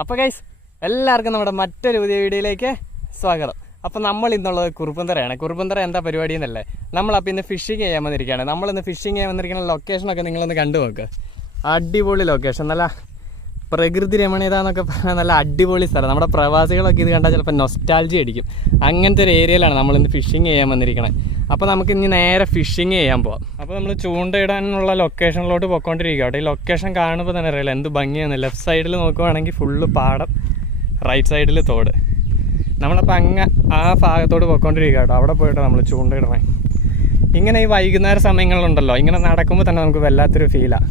അപ്പോൾ ഗൈസ് എല്ലാവർക്കും നമ്മുടെ മറ്റൊരു പുതിയ വീഡിയോയിലേക്ക് സ്വാഗതം. അപ്പോൾ നമ്മൾ ഇന്നുള്ളത് കുറുപ്പന്തറയാണ് കുറുപ്പന്തറ എന്താ പരിപാടി എന്നല്ലേ? നമ്മളപ്പോൾ ഇന്ന് ഫിഷിങ് ചെയ്യാൻ വന്നിരിക്കുകയാണ്. നമ്മളിന്ന് ഫിഷിങ് ചെയ്യാൻ വന്നിരിക്കുന്ന ലൊക്കേഷനൊക്കെ നിങ്ങളൊന്ന് കണ്ടു നോക്ക് അടിപൊളി ലൊക്കേഷൻ നല്ല പ്രകൃതി രമണീയത എന്നൊക്കെ പറഞ്ഞാൽ നല്ല അടിപൊളി സ്ഥലം. നമ്മുടെ പ്രവാസികളൊക്കെ ഇത് കണ്ടാൽ ചിലപ്പോൾ നൊസ്റ്റാൾജി അടിക്കും. അങ്ങനത്തെ ഒരു ഏരിയയിലാണ് നമ്മളിന്ന് ഫിഷിങ് ചെയ്യാൻ വന്നിരിക്കണത്. അപ്പോൾ നമുക്ക് ഇനി നേരെ ഫിഷിങ് ചെയ്യാൻ പോവാം. അപ്പോൾ നമ്മൾ ചൂണ്ടയിടാനുള്ള ലൊക്കേഷനിലോട്ട് പോയിക്കൊണ്ടിരിക്കുക കേട്ടോ. ഈ ലൊക്കേഷൻ കാണുമ്പോൾ തന്നെ അറിയില്ല. എന്ത് ഭംഗിയാണ് ലെഫ്റ്റ് സൈഡിൽ നോക്കുവാണെങ്കിൽ ഫുള്ള് പാടം. റൈറ്റ് സൈഡിൽ തോട്. നമ്മളപ്പോൾ അങ്ങ് ആ ഭാഗത്തോട് പോയിക്കൊണ്ടിരിക്കുക കേട്ടോ. അവിടെ പോയിട്ട് നമ്മൾ ചൂണ്ടയിടണേ. ഇങ്ങനെ ഈ വൈകുന്നേര സമയങ്ങളിലുണ്ടല്ലോ. ഇങ്ങനെ നടക്കുമ്പോൾ തന്നെ നമുക്ക് വല്ലാത്തൊരു ഫീലാണ്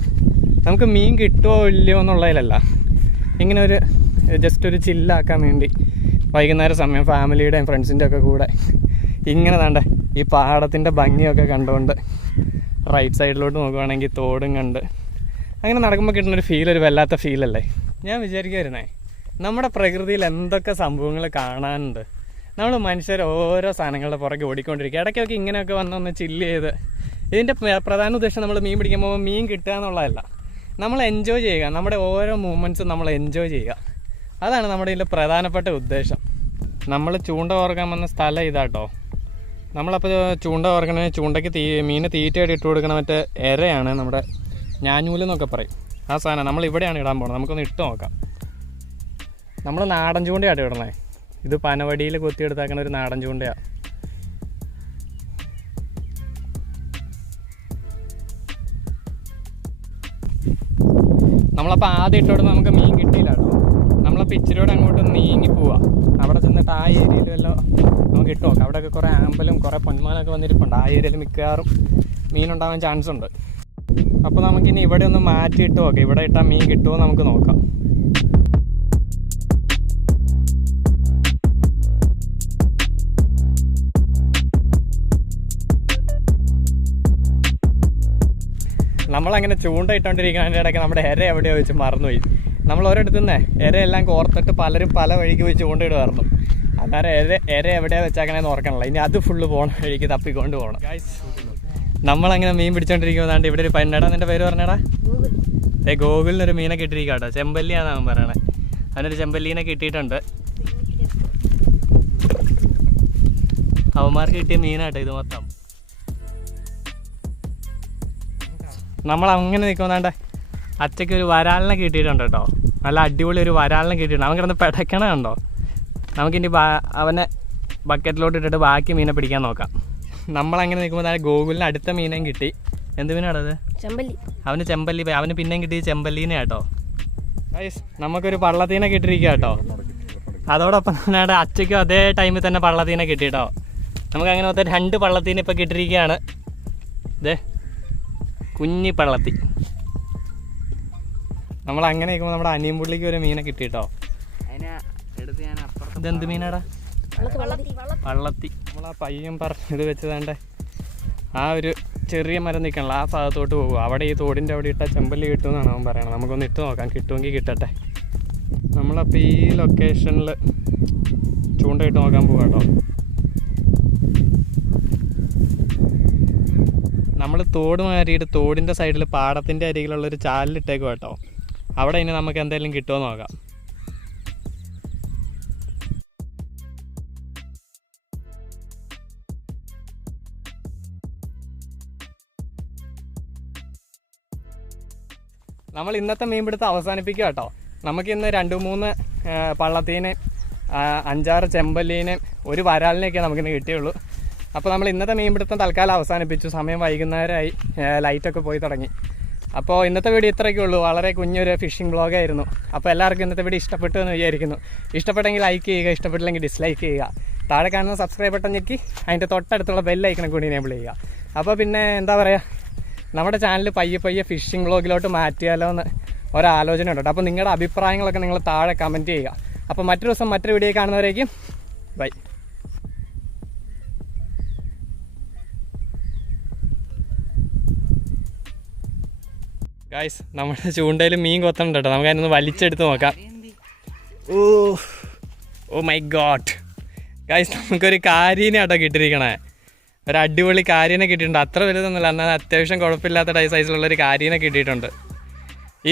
നമുക്ക് മീൻ കിട്ടുമോ ഇല്ലയോ എന്നുള്ളതിലല്ല. ഇങ്ങനെ ഒരു ജസ്റ്റ് ഒരു ചില്ലാക്കാൻ വേണ്ടി വൈകുന്നേര സമയം ഫാമിലിയുടെയും ഫ്രണ്ട്സിന്റെ ഒക്കെ കൂടെ ഇങ്ങനെ താണ്ട ഈ പാടത്തിന്റെ ഭംഗിയൊക്കെ കണ്ടുകൊണ്ട് റൈറ്റ് സൈഡിലോട്ട് നോക്കുവാണെങ്കിൽ തോടും കണ്ട് അങ്ങനെ നടക്കുമ്പോൾ കിട്ടുന്നൊരു ഫീൽ ഒരു വല്ലാത്ത ഫീലല്ലേ ഞാൻ വിചാരിക്കുമായിരുന്നേ നമ്മുടെ പ്രകൃതിയിൽ എന്തൊക്കെ സംഭവങ്ങൾ കാണാനുണ്ട്. നമ്മൾ മനുഷ്യർ ഓരോ സാധനങ്ങളുടെ പുറകെ ഓടിക്കൊണ്ടിരിക്കുക. ഇടയ്ക്കൊക്കെ ഇങ്ങനെയൊക്കെ വന്നൊന്ന് ചില്ല് ചെയ്ത് ഇതിന്റെ പ്രധാന ഉദ്ദേശം നമ്മൾ മീൻ പിടിക്കാൻ പോകുമ്പോൾ മീൻ കിട്ടുക എന്നുള്ളതല്ല. നമ്മൾ എൻജോയ് ചെയ്യുക. നമ്മുടെ ഓരോ മൂമെന്റ്സും നമ്മൾ എൻജോയ് ചെയ്യുക. അതാണ് നമ്മുടെ ഇതിന്റെ പ്രധാനപ്പെട്ട ഉദ്ദേശം. നമ്മൾ ചൂണ്ട ഓർക്കാൻ വന്ന സ്ഥലം ഇതാട്ടോ. നമ്മളപ്പോൾ ചൂണ്ട ഓർക്കണ ചൂണ്ടയ്ക്ക് തീ മീന് തീറ്റയായിട്ട് ഇട്ട് കൊടുക്കണ മറ്റേ എരയാണ് നമ്മുടെ ഞാഞ്ഞൂലെന്നൊക്കെ പറയും. ആ സാധനം നമ്മൾ ഇവിടെയാണ് ഇടാൻ പോകുന്നത് നമുക്കൊന്ന് ഇട്ട് നോക്കാം. നമ്മൾ നാടൻ ചൂണ്ടയാട്ടോ ഇടണേ. ഇത് പനവടിയിൽ കൊത്തിയെടുത്താക്കണ ഒരു നാടൻ ചൂണ്ടയാണ് നമ്മളപ്പോൾ ആദ്യം ഇട്ടോടുമ്പോൾ നമുക്ക് മീൻ കിട്ടിയില്ല കേട്ടോ. നമ്മളപ്പോൾ ഇച്ചിരിയോടെ അങ്ങോട്ട് നീങ്ങി പോവാം. അവിടെ ചെന്നിട്ട് ആ ഏരിയയിൽ നമുക്ക് കിട്ടും നോക്കാം. അവിടെയൊക്കെ കുറേ ആമ്പലും കുറേ പൊന്മാനൊക്കെ വന്നിരിപ്പുണ്ട്. ആ ഏരിയയിൽ മിക്കവാറും മീനുണ്ടാവാൻ ചാൻസ് ഉണ്ട് അപ്പോൾ നമുക്കിനി ഇവിടെ ഒന്ന് മാറ്റി ഇട്ട് നോക്കാം. ഇവിടെ ഇട്ടാൽ മീൻ കിട്ടുമോ നമുക്ക് നോക്കാം. നമ്മളങ്ങനെ ചൂണ്ടയിട്ടോണ്ടിരിക്കുന്നതിന്റെ ഇടയ്ക്ക് നമ്മുടെ ഇര എവിടെയോ വെച്ച് മറന്നുപോയി. നമ്മൾ ഒരിടത്തു നിന്നേ എരയെല്ലാം കോർത്തിട്ട് പലരും പല വഴിക്ക് പോയി ചൂണ്ടയിടുമായിരുന്നു. അന്നേരം ഇര ഇര എവിടെയാ വെച്ചാക്കണേന്ന് ഓർക്കണല്ലോ. ഇനി അത് ഫുള്ള് പോകണം വഴിക്ക് തപ്പിക്കൊണ്ട് പോകണം നമ്മളങ്ങനെ മീൻ പിടിച്ചോണ്ടിരിക്കുന്നതാണ്ട് ഇവിടെ ഒരു പന്നടാ നിന്റെ പേര് പറഞ്ഞടാ? ഏ ഗോകുലിനൊരു മീനെ കിട്ടിയിരിക്കുക കേട്ടോ ചെമ്പല്ലിയാന്ന് അവൻ പറയണേ. അവനൊരു ചെമ്പല്ലീനെ കിട്ടിയിട്ടുണ്ട്. അവന്മാർക്ക് കിട്ടിയ മീനാട്ടോ ഇത് മൊത്തം. നമ്മൾ അങ്ങനെ നിൽക്കുന്നാണ്ട് അച്ചയ്ക്ക് ഒരു വരാലിനെ കിട്ടിയിട്ടുണ്ട് കേട്ടോ. നല്ല അടിപൊളി ഒരു വരാലിനെ കിട്ടിയിട്ടുണ്ട്. അവൻ കിടന്ന് പിടയ്ക്കണ കണ്ടോ? നമുക്കിനി അവനെ ബക്കറ്റിലോട്ട് ഇട്ടിട്ട് ബാക്കി മീനെ പിടിക്കാൻ നോക്കാം. നമ്മളങ്ങനെ നിൽക്കുമ്പോൾ താഴെ ഗോകുലിന് അടുത്ത മീനേയും കിട്ടി. എന്ത് മീനാണത് ചെമ്പല്ലി. അവന് ചെമ്പല്ലി. അവന് പിന്നെയും കിട്ടിയത് ചെമ്പല്ലീനെ കേട്ടോ. നമുക്കൊരു പള്ളത്തീനെ കിട്ടിയിരിക്കുക കേട്ടോ. അതോടൊപ്പം തന്നെ അച്ചയ്ക്കും അതേ ടൈമിൽ തന്നെ പള്ളത്തീനെ കിട്ടി കേട്ടോ നമുക്ക് അങ്ങനെ മൊത്തം രണ്ട് പള്ളത്തീനെ ഇപ്പം കിട്ടിയിരിക്കുകയാണ് ഇതേ കുഞ്ഞി പള്ളത്തി നമ്മൾ അങ്ങനെ നിൽക്കുമ്പോൾ നമ്മുടെ അനിയമ്പുള്ളിക്ക് ഒരു മീനെ കിട്ടി കേട്ടോ അതിനെ എടുത്ത് ഞാൻ ഇതെന്ത് മീനാടാ? പള്ളത്തി. നമ്മൾ ആ പയ്യൻ പറഞ്ഞത് ഇത് വെച്ചതാണ്ട് ആ ഒരു ചെറിയ മരം നിൽക്കണല്ലോ ആ ഭാഗത്തോട്ട് പോകും. അവിടെ ഈ തോടിന്റെ അവിടെ ഇട്ട ചെമ്പല്ലി കിട്ടുമെന്നാണ് അവൻ പറയണത്. നമുക്കൊന്ന് ഇട്ട് നോക്കാം കിട്ടുമെങ്കിൽ കിട്ടട്ടെ. നമ്മളപ്പോൾ ഈ ലൊക്കേഷനിൽ ചൂണ്ടയിട്ട് നോക്കാൻ പോകാം കേട്ടോ നമ്മൾ തോട് മാറിയിട്ട് തോടിന്റെ സൈഡിൽ പാടത്തിന്റെ അരികിലുള്ളൊരു ചാലിലിട്ടേക്കും കേട്ടോ അവിടെ ഇനി നമുക്ക് എന്തെങ്കിലും കിട്ടുമോ നോക്കാം. നമ്മൾ ഇന്നത്തെ മീൻപിടുത്തം അവസാനിപ്പിക്കുക കേട്ടോ നമുക്ക് ഇന്ന് രണ്ട് മൂന്ന് പള്ളത്തീനെയും അഞ്ചാറ് ചെമ്പല്ലീനെ ഒരു വരാലിനെയൊക്കെ നമുക്കിന്ന് കിട്ടിയുള്ളൂ. അപ്പോൾ നമ്മൾ ഇന്നത്തെ മീൻപിടുത്തം തൽക്കാലം അവസാനിപ്പിച്ചു. സമയം വൈകുന്നേരമായി ലൈറ്റൊക്കെ പോയി തുടങ്ങി. അപ്പോൾ ഇന്നത്തെ വീഡിയോ ഇത്രയൊക്കെ ഉള്ളൂ. വളരെ കുഞ്ഞൊരു ഫിഷിംഗ് ബ്ലോഗായിരുന്നു അപ്പോൾ എല്ലാവർക്കും ഇന്നത്തെ വീഡിയോ ഇഷ്ടപ്പെട്ടു എന്ന് വിചാരിക്കുന്നു. ഇഷ്ടപ്പെട്ടെങ്കിൽ ലൈക്ക് ചെയ്യുക ഇഷ്ടപ്പെട്ടില്ലെങ്കിൽ ഡിസ്ലൈക്ക് ചെയ്യുക. താഴെ കാണുന്ന സബ്സ്ക്രൈബ് ബട്ടൺ ഞെക്കി അതിന്റെ തൊട്ടടുത്തുള്ള ബെല്ലൈക്കണം കൂടി എനേബിൾ ചെയ്യുക. അപ്പോൾ പിന്നെ എന്താ പറയുക നമ്മുടെ ചാനൽ പയ്യെ പയ്യെ ഫിഷിംഗ് ബ്ലോഗിലോട്ട് മാറ്റിയാലോ എന്ന് ഒരാലോചന ഉണ്ട്. അപ്പോൾ നിങ്ങളുടെ അഭിപ്രായങ്ങളൊക്കെ നിങ്ങൾ താഴെ കമന്റ് ചെയ്യുക. അപ്പോൾ മറ്റൊരു ദിവസം മറ്റൊരു വീഡിയോ കാണുന്നവരേക്കും ബൈ ഗായ്സ് നമ്മുടെ ചൂണ്ടയിൽ മീൻ കൊത്തണ്ട കേട്ടോ. നമുക്ക് അതിനൊന്ന് വലിച്ചെടുത്ത് നോക്കാം. Oh oh my God guys നമുക്കൊരു കാരീനെ കേട്ടോ കിട്ടിയിരിക്കണേ. ഒരു അടിപൊളി കാരീനെ കിട്ടിയിട്ടുണ്ട്. അത്ര വലുതൊന്നുമില്ല. എന്നാൽ അത്യാവശ്യം കുഴപ്പമില്ലാത്ത ടൈ സൈസിലുള്ള ഒരു കാരീനെ കിട്ടിയിട്ടുണ്ട്.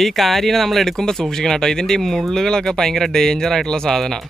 ഈ കാരീനെ നമ്മൾ എടുക്കുമ്പോൾ സൂക്ഷിക്കണം കേട്ടോ. ഇതിന്റെ ഈ മുള്ളുകളൊക്കെ ഭയങ്കര ഡേഞ്ചർ ആയിട്ടുള്ള സാധനമാണ്.